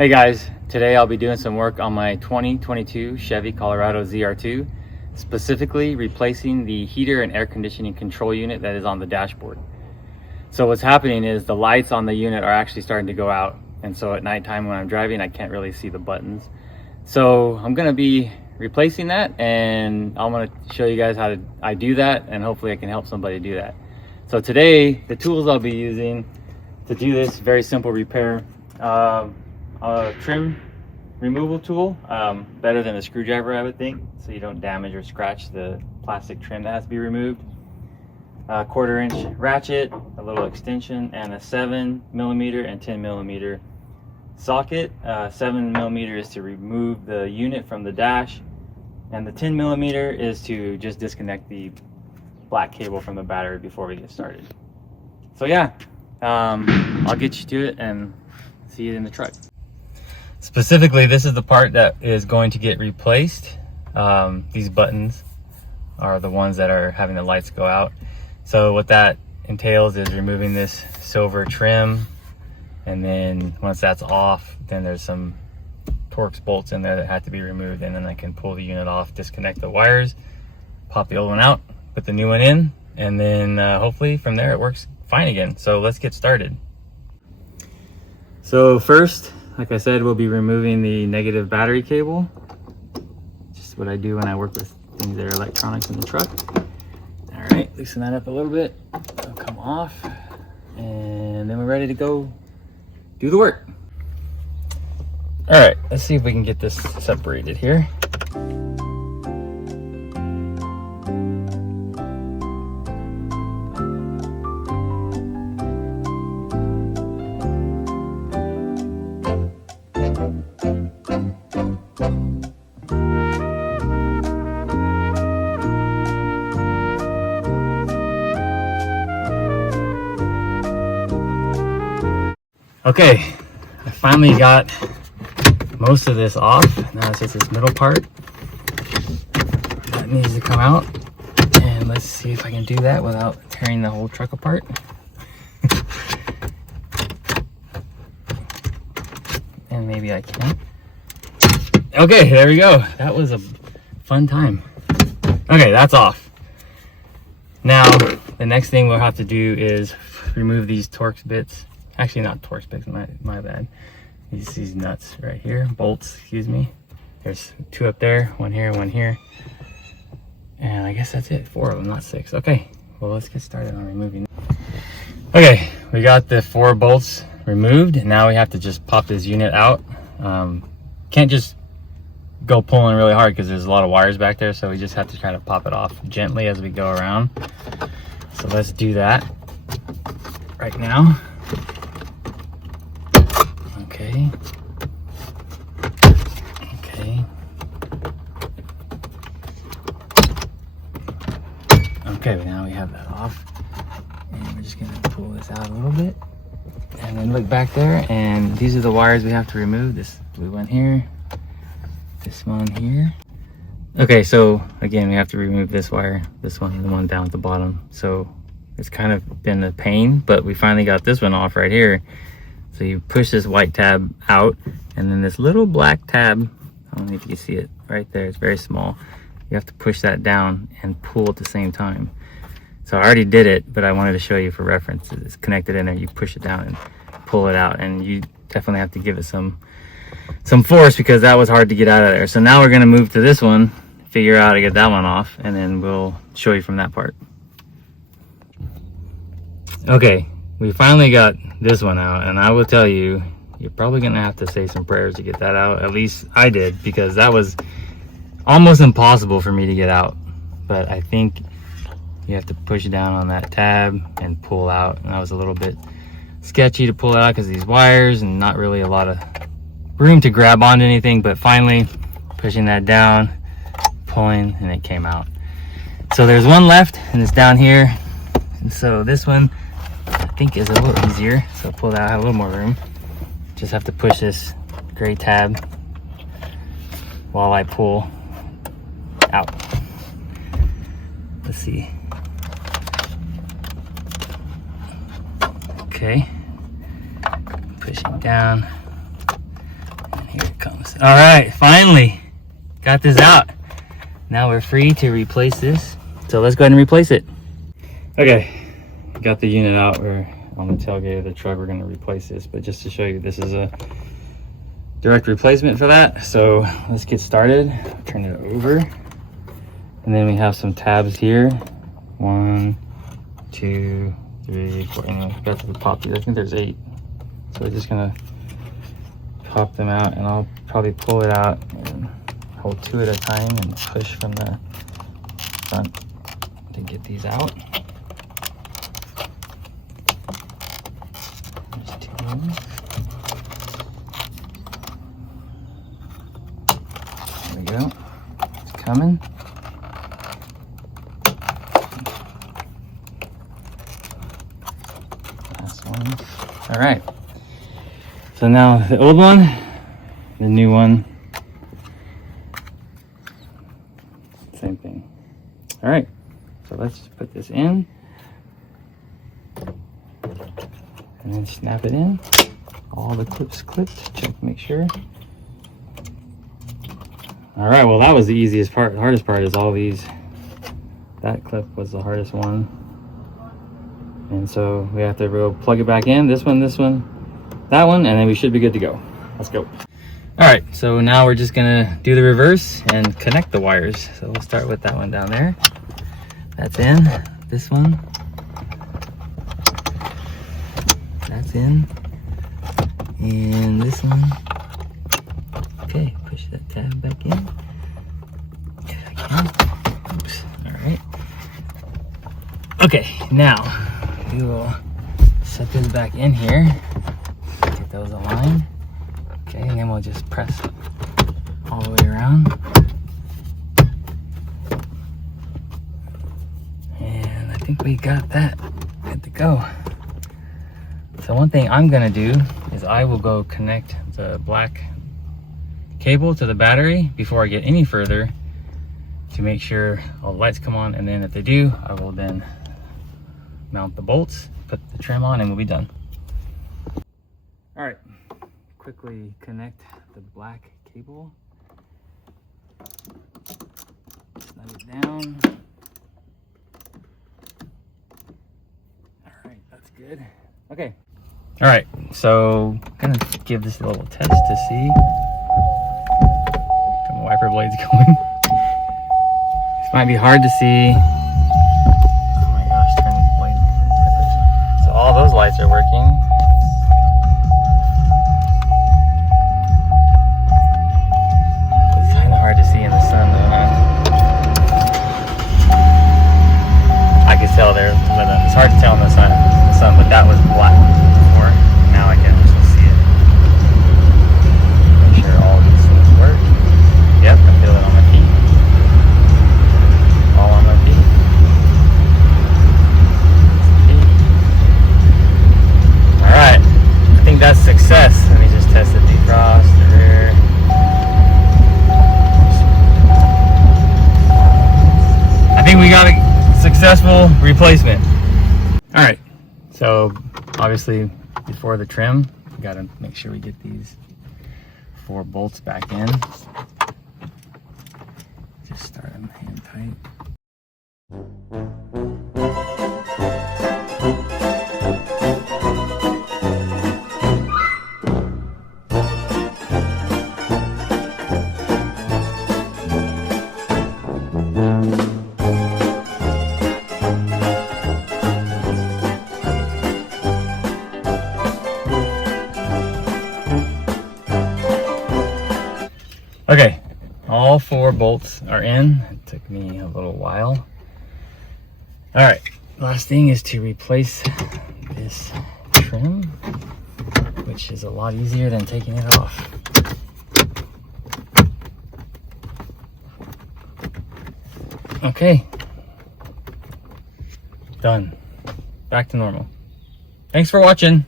Hey guys, today I'll be doing some work on my 2022 Chevy Colorado ZR2, specifically replacing the heater and air conditioning control unit that is on the dashboard. So what's happening is the lights on the unit are actually starting to go out, and so at nighttime when I'm driving I can't really see the buttons. So I'm going to be replacing that, and I'm going to show you guys how I do that, and hopefully I can help somebody do that. So today the tools I'll be using to do this very simple repair, a trim removal tool, better than a screwdriver I would think, so you don't damage or scratch the plastic trim that has to be removed. A 1/4 inch ratchet, a little extension, and a 7mm and 10mm socket. 7mm is to remove the unit from the dash, and the 10mm is to just disconnect the black cable from the battery before we get started. So yeah, I'll get you to it and see you in the truck. Specifically, this is the part that is going to get replaced. These buttons are the ones that are having the lights go out. So what that entails is removing this silver trim, and then once that's off, then there's some Torx bolts in there that have to be removed, and then I can pull the unit off, disconnect the wires, pop the old one out, put the new one in, and then hopefully from there it works fine again. So let's get started. So first, like I said, we'll be removing the negative battery cable. Just what I do when I work with things that are electronics in the truck. All right, loosen that up a little bit. It'll come off, and then we're ready to go do the work. All right, let's see if we can get this separated here. Okay, I finally got most of this off. Now it's just this middle part that needs to come out, and let's see if I can do that without tearing the whole truck apart. And maybe I can. Okay, there we go. That was a fun time. Okay, that's off. Now the next thing we'll have to do is remove these Torx bits. Actually, not Torx bits, my bad. These nuts right here, bolts, excuse me. There's 2 up there, 1 here, 1 here. And I guess that's it, 4 of them, not 6. Okay, well, let's get started on removing. Okay, we got the 4 bolts removed, and now we have to just pop this unit out. Can't just go pulling really hard because there's a lot of wires back there, so we just have to try to pop it off gently as we go around. So let's do that right now. Okay. Okay, now we have that off. And we're just gonna pull this out a little bit. And then look back there, and these are the wires we have to remove. This blue one here, this one here. Okay, so again, we have to remove this wire, this one, and the one down at the bottom. So it's kind of been a pain, but we finally got this one off right here. So you push this white tab out, and then this little black tab, I don't know if you can see it right there, it's very small. You have to push that down and pull at the same time. So I already did it, but I wanted to show you for reference. It's connected in there, you push it down and pull it out, and you definitely have to give it some force because that was hard to get out of there. So now we're gonna move to this one, figure out how to get that one off, and then we'll show you from that part. Okay, we finally got this one out, and I will tell you, you're probably gonna have to say some prayers to get that out. At least I did, because that was almost impossible for me to get out. But I think you have to push down on that tab and pull out, and that was a little bit sketchy to pull it out because of these wires and not really a lot of room to grab onto anything. But finally pushing that down, pulling, and it came out. So there's one left, and it's down here, and so this one I think is a little easier. So pull that out, have a little more room. Just have to push this gray tab while I pull out. Let's see. Okay, pushing down, comes. All right, finally got this out. Now we're free to replace this. So let's go ahead and replace it. Okay, got the unit out. We're on the tailgate of the truck. We're going to replace this, but just to show you, this is a direct replacement for that. So let's get started. Turn it over, and then we have some tabs here. 1, 2, 3, 4. Anyway, got to pop these. I think there's 8. So we're just gonna pop them out, and I'll probably pull it out and hold 2 at a time and push from the front to get these out. There's 2 of them. There we go. It's coming. Last one. All right. So now the old one, the new one, same thing. All right, so let's just put this in and then snap it in. All the clips clipped, check to make sure. All right, well that was the easiest part. The hardest part is all these. That clip was the hardest one. And so we have to go plug it back in, this one, that one, and then we should be good to go. Let's go. All right, so now we're just gonna do the reverse and connect the wires. So we'll start with that one down there. That's in, this one. That's in, and this one. Okay, push that tab back in. If I can. Oops, all right. Okay, now we will set this back in here. Get those aligned. Okay, and then we'll just press all the way around. And I think we got that good to go. So one thing I'm gonna do is I will go connect the black cable to the battery before I get any further to make sure all the lights come on, and then if they do, I will then mount the bolts, put the trim on, and we'll be done. All right, quickly connect the black cable. Slide it down. All right, that's good. Okay. All right, so I'm gonna give this a little test to see. Got my wiper blades going. This might be hard to see. Oh my gosh, turn the blade. So all those lights are working. It's kind of hard to see in the sun though, huh? I can tell there, but it's hard to tell in the sun, but that was black before. Now I can actually see it. Make sure all these things work. Yep, I feel it on my feet. All on my feet. All right, I think that's success. Let me just test the defrost, the rear. I think we got a successful replacement. All right, so obviously before the trim, we gotta make sure we get these 4 bolts back in. Just start them hand tight. Okay, all 4 bolts are in. It took me a little while. All right, last thing is to replace this trim, which is a lot easier than taking it off. Okay, done. Back to normal. Thanks for watching.